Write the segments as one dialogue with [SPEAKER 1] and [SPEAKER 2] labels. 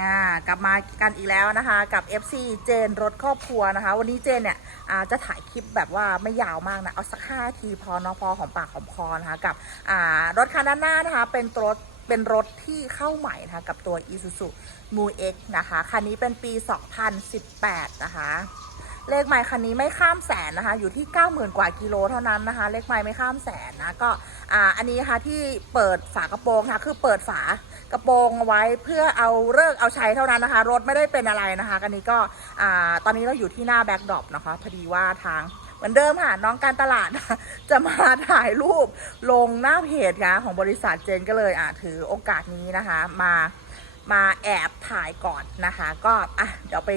[SPEAKER 1] อ่ากลับมากันอีกแล้วนะคะกับ FC เจนรถครอบครัวนะคะ วันนี้เจนเนี่ยอ่าจะถ่ายคลิปแบบว่าไม่ยาวมากนะเอาสักห้าทีพอเนาะพอของปากของคอนะคะกับอ่ารถคันด้านหน้านะคะเป็นรถเป็นรถที่เข้าใหม่นะคะกับตัว Isuzu m u X นะคะคันนี้เป็นปี 2018 นะคะ เลขไมล์คันนี้ไม่ข้ามแสนนะคะ อยู่ที่ 90,000 กว่ากิโลเท่านั้นนะคะ เลขไมล์ไม่ข้ามแสนนะก็อ่าอันนี้นะคะที่เปิดฝากระโปรงนะคะคือเปิดฝากระโปรงเอาไว้เพื่อเอาเลิกเอาใช้เท่านั้นนะคะ รถไม่ได้เป็นอะไรนะคะอันนี้ก็อ่าตอนนี้เราอยู่ที่หน้าแบ็กดรอปนะคะพอดีว่าทางเหมือนเดิมค่ะ น้องการตลาดจะมาถ่ายรูปลงหน้าเพจนะของบริษัทเจนก็เลยอ่าถือโอกาสนี้นะคะ มามาแอบถ่ายก่อนนะคะ ก็อะเดี๋ยวไป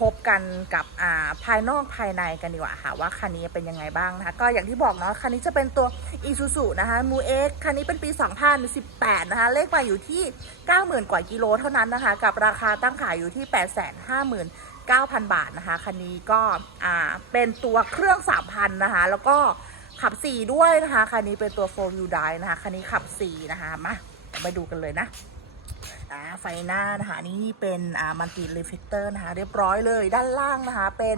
[SPEAKER 1] พบกันกับอ่าภายนอกภายในกันดีกว่าค่ะว่าคันนี้เป็นยังไงบ้างนะคะก็อย่างที่บอกเนาะคันนี้จะเป็นตัว Isuzu นะคะมูเอ็กคันนี้เป็นปี 2018 นะคะ เลขมาอยู่ที่ 90,000 กว่ากิโลเท่านั้นนะคะ กับราคาตั้งขายอยู่ที่ 859,000 บาทนะคะ คันนี้ก็อ่าเป็นตัวเครื่อง 3,000 นะคะ แล้วก็ขับ 4 ด้วยนะคะ คันนี้เป็นตัว 4 wheel drive นะคะ คันนี้ขับ 4 นะคะ มา ไปดูกันเลยนะ อ่าไฟหน้านะคะนี่เป็นอ่ามันติรีเฟกเตอร์นะคะ เรียบร้อยเลยด้านล่างนะคะ เป็น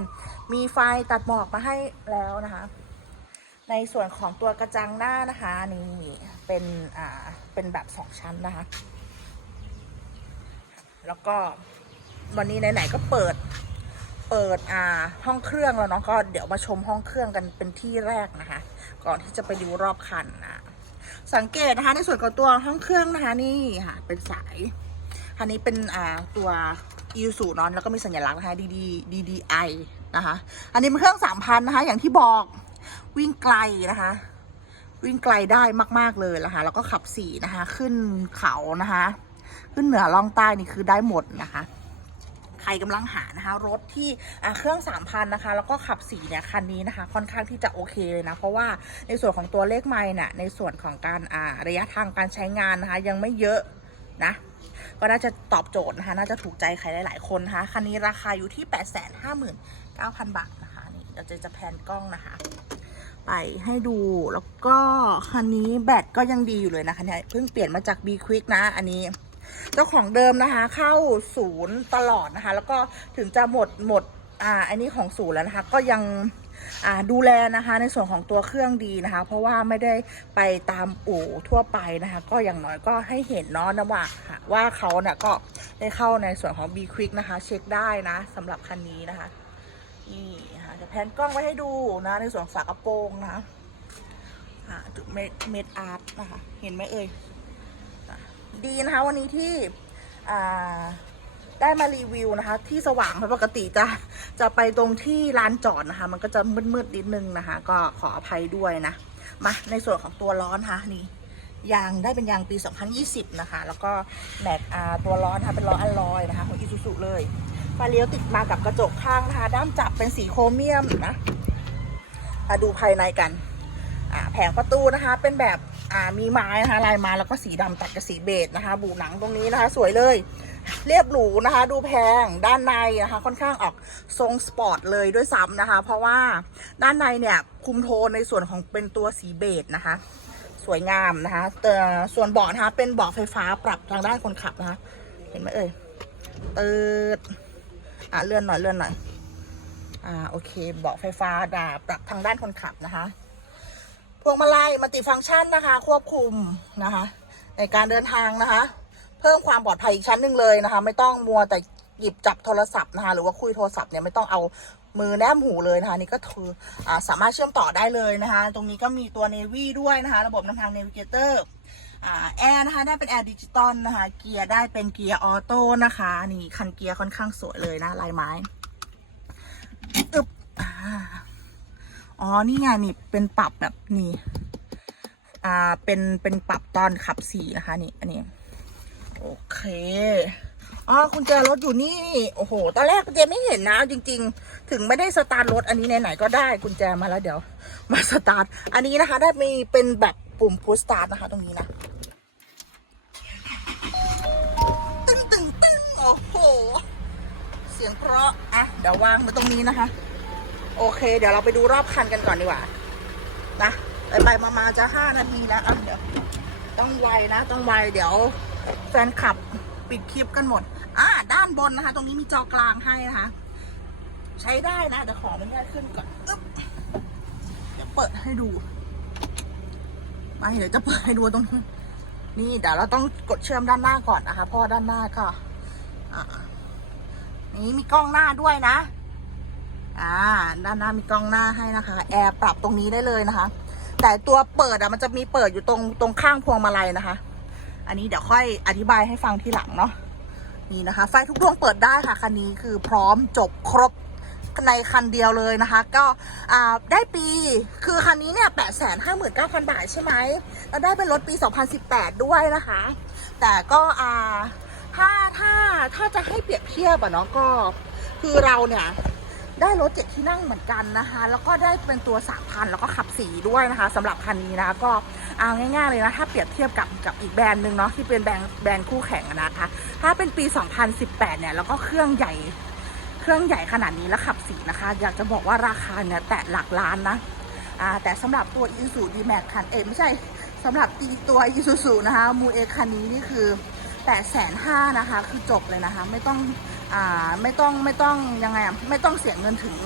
[SPEAKER 1] มีไฟตัดหมอกมาให้แล้วนะคะ ในส่วนของตัวกระจังหน้านะคะนี่เป็นอ่าเป็นแบบสองชั้นนะคะ แล้วก็วันนี้ไหนๆก็เปิดเปิดอ่าห้องเครื่องแล้วเนาะก็เดี๋ยวมาชมห้องเครื่องกันเป็นที่แรกนะคะ ก่อนที่จะไปดูรอบคันนะ สังเกตนะคะในส่วนของตัวห้องเครื่องนะคะนี่ค่ะเป็นสายคันนี้เป็นอ่าตัวอีสูนอนแล้วก็มีสัญลักษณ์นะคะ DD DDI นะคะ อันนี้เป็นเครื่องสามพันนะคะ อย่างที่บอกวิ่งไกลนะคะ วิ่งไกลได้มาก ๆ เลยนะคะ แล้วก็ขับสี่นะคะ ขึ้นเขานะคะ ขึ้นเหนือล่องใต้นี่คือได้หมดนะคะ ครกำลังหานะคะ รถที่เครื่อง 3,000 นะคะ แล้วก็ขับสีเนี่ยคันนี้นะคะ ค่อนข้างที่จะโอเคเลยนะ เพราะว่าในส่วนของตัวเลขไมล์เนี่ยในส่วนของการอ่าระยะทางการใช้งานนะคะ ยังไม่เยอะนะก็น่าจะตอบโจทย์นะคะ น่าจะถูกใจใครหลาย ๆ คนนะคะ คันนี้ราคาอยู่ที่ 859,000 บาทนะคะ นี่เราจะจะแพนกล้องนะคะ ไปให้ดู แล้วก็คันนี้แบตก็ยังดีอยู่เลยนะคะเนี่ย เพิ่งเปลี่ยนมาจาก B Quick นะ อันนี้ เจ้าของเดิมนะคะ เข้าศูนย์ตลอดนะคะ แล้วก็ถึงจะหมดหมดอ่าอันนี้ของศูนย์แล้วนะคะ ก็ยังอ่าดูแลนะคะในส่วนของตัวเครื่องดีนะคะ เพราะว่าไม่ได้ไปตามอู่ทั่วไปนะคะ ก็อย่างน้อยก็ให้เห็นเนาะนะว่าว่าเขาเนี่ยก็ได้เข้าในส่วนของ B Quick นะคะ เช็คได้นะสำหรับคันนี้นะคะนี่ค่ะจะแพนกล้องไว้ให้ดูนะ ในส่วนฝากระโปรงนะคะอ่าเมดเมดอาร์ตนะคะ เห็นไหมเอ่ย ดีนะคะ วันนี้ที่ได้มารีวิวนะคะ ที่สว่างเพราะปกติจะจะไปตรงที่ลานจอดนะคะ มันก็จะมืดๆนิดนึงนะคะ ก็ขออภัยด้วยนะมาในส่วนของตัวล้อนะคะนี่ยางได้เป็นยางปี 2020 นะคะ แล้วก็แม็กตัวล้อนะคะเป็นล้ออัลลอยนะคะของอิซูซุเลยไฟเลี้ยวติดมากับกระจกข้างนะคะด้ามจับเป็นสีโครเมียมนะมาดูภายในกันแผงประตูนะคะเป็นแบบ อ่ามีไม้นะคะลายไม้แล้วก็สีดำตัดกับสีเบจนะคะ บูหนังตรงนี้นะคะ สวยเลย เรียบหรูนะคะ ดูแพงด้านในนะคะ ค่อนข้างออกทรงสปอร์ตเลยด้วยซ้ำนะคะ เพราะว่าด้านในเนี่ยคุมโทนในส่วนของเป็นตัวสีเบจนะคะ สวยงามนะคะแต่ส่วนเบาะนะคะ เป็นเบาะไฟฟ้าปรับทางด้านคนขับนะคะ เห็นไหมเอ่ยเติดอะเลื่อนหน่อยเลื่อนหน่อยอ่าโอเคเบาะไฟฟ้าดาปรับทางด้านคนขับนะคะ วงมาลัยมัลติฟังก์ชันนะคะ ควบคุมนะคะ ในการเดินทางนะคะ เพิ่มความปลอดภัยอีกชั้นหนึ่งเลยนะคะ ไม่ต้องมัวแต่หยิบจับโทรศัพท์นะคะ หรือว่าคุยโทรศัพท์เนี่ยไม่ต้องเอามือแนบหูเลยนะคะ นี่ก็คืออสามารถเชื่อมต่อได้เลยนะคะ ตรงนี้ก็มีตัว Navy ด้วยนะคะ ระบบนำทาง Navigator อ่าแอร์นะคะได้เป็นแอร์ดิจิตอลนะคะ เกียร์ได้เป็นเกียร์ออโต้นะคะ นี่คันเกียร์ค่อนข้างสวยเลยนะลายไม้อึบอ่า อ๋อ นี่ไงนี่เป็นปรับแบบนี่ อ่า เป็นเป็นปรับตอนขับสีนะคะ นี่ อันนี้ โอเค อ๋อ คุณเจอรถอยู่นี่ โอ้โห ตอนแรกเจไม่เห็นนะจริง ๆ ถึงไม่ได้สตาร์ทรถอันนี้ไหนๆก็ได้กุญแจมาแล้วเดี๋ยว มาสตาร์ท อันนี้นะคะ ได้มีเป็นแบบปุ่มพุชสตาร์ทนะคะ ตรงนี้นะตึ้งตึ้งตึ้งโอ้โห เสียงเพราะ อะ เดี๋ยววางไว้ตรงนี้นะคะ โอเค เดี๋ยวเราไปดูรอบคันกันก่อนดีกว่า นะไปไปๆมาๆจะห้านาทีแล้วอะเดี๋ยวต้องไวนะ ต้องไวเดี๋ยว แฟนคลับปิดคลิปกันหมด อ่าด้านบนนะคะ ตรงนี้มีจอกลางให้นะคะ ใช้ได้นะเดี๋ยวขออนุญาตขึ้นก่อนอึ๊บเดี๋ยวเปิดให้ดูมาเดี๋ยวจะเปิดให้ดูตรงนี้นี่เดี๋ยวเราต้องกดเชื่อมด้านหน้าก่อนนะคะเพราะว่าด้านหน้าก็อ่านี่มีกล้องหน้าด้วยนะ อ่าด้านหน้ามีกล้องหน้าให้นะคะ แอร์ปรับตรงนี้ได้เลยนะคะ แต่ตัวเปิดอะมันจะมีเปิดอยู่ตรงตรงข้างพวงมาลัยนะคะ อันนี้เดี๋ยวค่อยอธิบายให้ฟังทีหลังเนาะนี่นะคะ ไฟทุกดวงเปิดได้ค่ะคันนี้คือพร้อมจบครบในคันเดียวเลยนะคะ ก็อ่าได้ปีคือคันนี้เนี่ยแปดแสนห้าหมื่นเก้าพันบาทใช่ไหมแล้วได้เป็นรถปี 2018 ด้วยนะคะ แต่ก็อ่าถ้าถ้าถ้าจะให้เปรียบเทียบอะเนาะก็คือเราเนี่ย ได้รถเจ็ดที่นั่งเหมือนกันนะคะ แล้วก็ได้เป็นตัวสามพันแล้วก็ขับสีด้วยนะคะสำหรับคันนี้นะก็เอาง่ายๆเลยนะ ถ้าเปรียบเทียบกับกับอีกแบรนด์หนึ่งเนาะที่เป็นแบรนด์แบรนด์คู่แข่งนะคะ ถ้าเป็นปี 2018 เนี่ยแล้วก็เครื่องใหญ่เครื่องใหญ่ขนาดนี้แล้วขับสีนะคะ อยากจะบอกว่าราคาเนี่ยแตะหลักล้านนะอ่าแต่สำหรับตัว i s u z u d m a x คันเอไม่ใช่สำหรับตีตัว i s u z u นะคะมูเอคันนี้นี่คือ8 5 0 0 0นห้านะคะ คือจบเลยนะคะ ไม่ต้อง ไม่ต้องไม่ต้องยังไงไม่ต้องเสียเงินถึง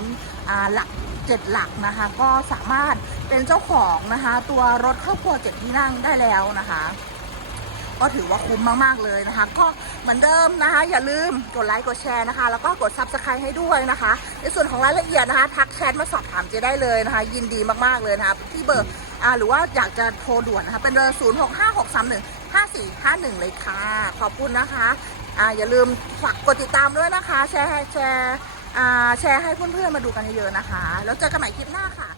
[SPEAKER 1] หลักเจ็ดหลักนะคะ ก็สามารถเป็นเจ้าของนะคะ ตัวรถครอบครัวเจ็ดที่นั่งได้แล้วนะคะ ก็ถือว่าคุ้มมาก ๆ เลยนะคะ ก็เหมือนเดิมนะคะ อย่าลืมกดไลค์กดแชร์นะคะ แล้วก็กด subscribe ให้ด้วยนะคะ ในส่วนของรายละเอียดนะคะ ทักแชทมาสอบถามเจได้เลยนะคะ ยินดีมากๆเลยนะคะที่เบอร์อ่าหรือว่าอยากจะโทรด่วนนะคะ เป็นเบอร์0 6 5 6 3 1 5 4 5 1 เลยค่ะ ขอบคุณนะคะ อ่าอย่าลืมฝากกดติดตามด้วยนะคะ แชร์แชร์อ่าแชร์ให้เพื่อนๆมาดูกันเยอะๆนะคะ แล้วเจอกันใหม่คลิปหน้าค่ะ